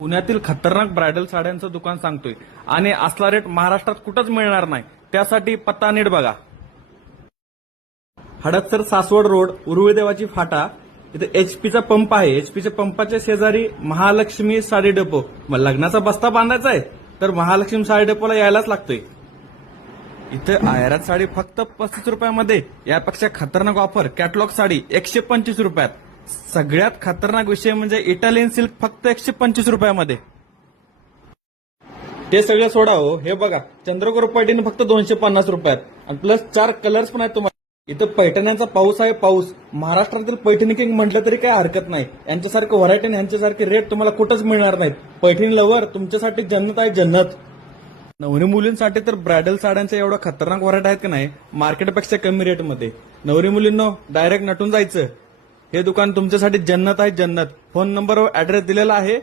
पुण्यातील खतरनाक ब्रायडल साड्यांचं दुकान सांगतोय आणि असला रेट महाराष्ट्रात कुठंच मिळणार नाही. त्यासाठी पत्ता नीट बघा. हडपसर सासवड रोड, उरुळदेवाची फाटा, इथे एचपीचा पंप आहे. एचपीच्या पंपाच्या शेजारी महालक्ष्मी साडी डेपो. मग लग्नाचा बस्ता बांधायचा आहे तर महालक्ष्मी साडी डेपोला यायलाच लागतोय. इथे आयरात साडी फक्त 35 रुपयामध्ये. यापेक्षा खतरनाक ऑफर कॅटलॉग साडी 125 रुपयात. सगळ्यात खतरनाक विषय म्हणजे इटालियन सिल्क फक्त 125 रुपयामध्ये. ते सगळं सोडा हो, हे बघा चंद्रकोर पैठणी फक्त 250 रुपयात आणि प्लस 4 कलर्स पण आहेत तुम्हाला. इथं पैठण्यांचा पाऊस आहे, पाऊस. महाराष्ट्रातील पैठणी किंग म्हटलं तरी काही हरकत नाही. यांच्यासारखं व्हरायटी आणि यांच्यासारखे रेट तुम्हाला कुठंच मिळणार नाहीत. पैठणी लवर तुमच्यासाठी जन्नत आहे, जन्नत. नवरी मुलींसाठी तर ब्रायडल साड्यांच्या एवढा खतरनाक व्हरायटी आहेत की नाही, मार्केटपेक्षा कमी रेटमध्ये. नवरी मुलींनो डायरेक्ट नटून जायचं. हे दुकान तुमच्यासाठी जन्नत आहे, जन्नत. फोन नंबरवर ऍड्रेस दिलेला आहे.